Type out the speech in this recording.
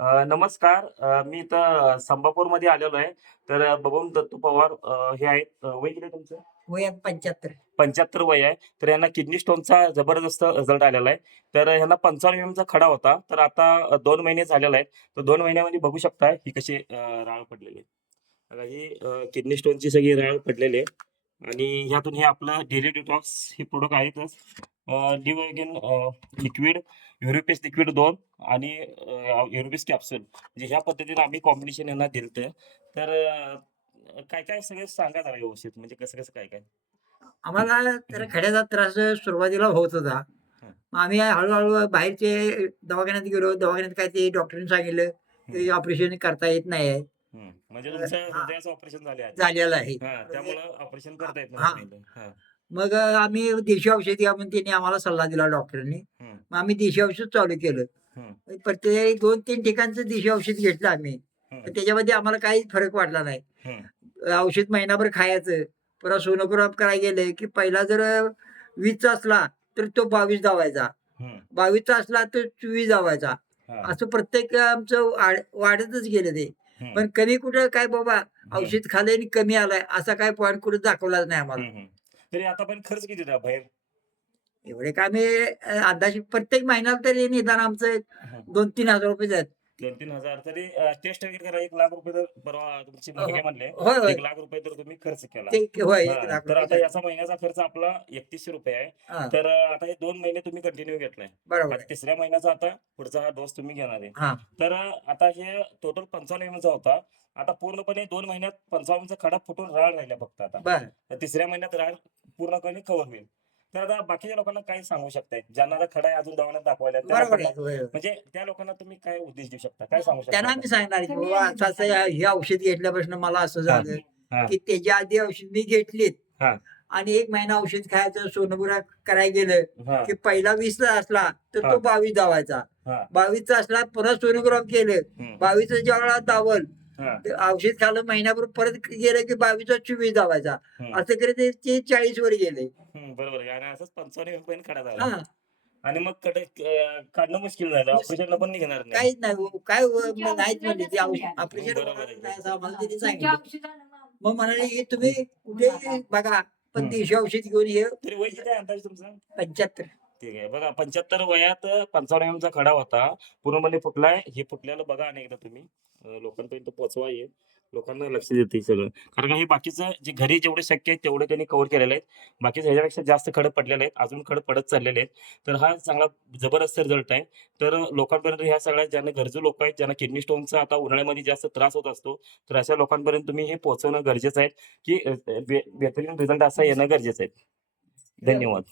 नमस्कार. मी इथं संभापूरमध्ये आलेलो आहे. तर बबन दत्तू पवार हे आहेत. वय किती आहे तुमचं? वय 75. 75 वय आहे. तर यांना किडनी स्टोनचा जबरदस्त रिझल्ट आलेला आहे. तर ह्यांना 55 एमचा खडा होता. तर आता 2 महिने झालेले आहेत. तर 2 महिन्यामध्ये बघू शकता ही कशी राळ पडलेली आहे. बघा ही किडनी स्टोनची सगळी राळ पडलेली आहे आणि ह्यातून हे आपलं डेली डिटॉक्स हे प्रोडक्ट आहेतच. डिवायगन लिक्विड, युरोपेस लिक्विड 2 आणि युरोपेस कॅप्सूल म्हणजे ह्या पद्धतीने आम्ही कॉम्बिनेशन यांना दिलतं. तर काय-काय सगळं सांगा जरा व्यवस्थित म्हणजे कसं-कसं काय-काय? आम्हाला तर खड्याचा त्रास सुरुवातीला होत होता. हं, मग आम्ही हळू-हळू बाहेरचे दवाखान्यात गेलो. दवाखान्यात काय ते डॉक्टरांनी सांगितलं, हं, की ऑपरेशन करता येत नाही आहे. हं. म्हणजे अ, तुमचं हां, हृदयाचं ऑपरेशन झाले आधी. झालेलं आहे. हां, त्यामुळं ऑपरेशन करता येत नव्हतं हां. पहिलं. हां, मग आम्ही देशी औषध घ्या म्हणून त्यांनी आम्हाला सल्ला दिला डॉक्टरांनी. हं, मग आम्ही देशी औषध चालू केलं. हं, प्रत्येक 2-3 ठिकाणचं देशी औषध घेतलं आम्ही. हं, पण त्याच्यामध्ये आम्हाला काही फरक वाटला नाही. हं, औषध महिनाभर खायचं. पुन्हा सोनोग्राफ करायला गेले, की पहिला जर 20चा असला, तर तो 22 दावायचा. हं, 22चा असला तर 24 दावायचा. हां, असं प्रत्येक आमचं वाढतच गेलं ते. हं, पण कमी कुठं काय बाबा हं, औषध खाल्लंय आणि कमी आलाय, असा काही पॉइंट कुठे दाखवलाच नाही आम्हाला. हं, हं. तरी आतापर्यंत खर्च किती होता बाहेर? एवढे काय आम्ही अंदाजे प्रत्येक महिन्याला तरी निदान आमचं हं. ₹2,000-3,000 जातात. 2,000-3,000 तरी टेस्ट वगैरे करायला ₹1,00,000 तर परवा तुमचे हो, मुलगे म्हणले होय, होय. ₹1,00,000 तर तुम्ही खर्च केला. ते होय हां, तर ₹1,00,000 आता झाले. याचा महिन्याचा खर्च आपला ₹3100 आहे. हां, तर आता हे 2 महिने तुम्ही कंटिन्यू घेतलाय. बरोबर आता आहे. तिसऱ्या महिन्याचा आता पुढचा हा डोस तुम्ही घेणार आहे. हां, तर आता हे टोटल 55 एमएलचा होता. आता पूर्णपणे 2 महिन्यात 55चा खडा फुटून राळ राहिला फक्त आता. बरं. तर तिसऱ्या महिन्यात राळ पूर्णपणे कव्हर होईल. तर आता बाकीच्या लोकांना काय सांगू शकताय? ज्यांना आता खडा आहे अजून दवाखान्यात दाखवायला त्या बरोबर लोकांना आहे. होय, होय. म्हणजे त्या लोकांना तुम्ही काय उपदेश देऊ शकता? काय सांगू शकता त्यांना आता? आम्ही सांगणार, की बाबा असं-असं हे औषध घेतल्यापासून मला असं हां, झालं, हां, की त्याच्या आधी औषध मी घेतलीत हां, आणि 1 महिना औषध खायचं, सोनोग्राफ करायला गेलं, हां, की पहिला 20ला असला, तर तो हां, 22 दावायचा. हां, 22चा असला, परत सोनोग्राफ केलं, हं, 22चं ज्यावेळेला दावल, हां, ते औषध खाल्लं महिनाभर परत गेलं, की 22चा 24 दावायचा. हं, असं करत ते 40 वर गेले. हं, बरोबर आहे आणि असंच 55 एमपर्यंत खडा झाला हां. आणि मग काढणं मुश्कील झालं. मुस ऑपरेशनला पण निघणार नाही. काहीच नाही हो. काय नाहीच म्हणले ते हं, ऑपरेशन बरोबर होणारच आहे नाही की. असं आम्हाला त्यांनी सांगितलं. मग म्हणाले, "हे तुम्ही कुठेही बघा, पण हं. देशी औषध घेऊन हे तरी वय किती आहे अंदाजे तुमचं? 75." ठीक आहे. बघा 75 वयात 55 एमचा खडा होता. पूर्णपणे फुटलाय. हे फुटलेलं बघा आणि एकदा तुम्ही लोकांपर्यंत पोहोचवा हे. लोकांना लक्ष देते सगळं. कारण का हे बाकीचं जे घरी जेवढे शक्य आहे तेवढे त्यांनी कव्हर केलेले आहेत. बाकीचं ह्याच्यापेक्षा जास्त खडे पडलेले आहेत. अजून खडे पडत चाललेले आहेत. तर हा चांगला जबरदस्त रिझल्ट आहे. तर लोकांपर्यंत ह्या सगळ्या ज्यांना गरजू लोक आहेत, ज्यांना किडनी स्टोनचा आता उन्हाळ्यामध्ये जास्त त्रास होत असतो, तर अशा लोकांपर्यंत तुम्ही हे पोहोचवणं गरजेचं आहे, की बेहतरीन रिझल्ट असा येणं गरजेचं आहे. धन्यवाद.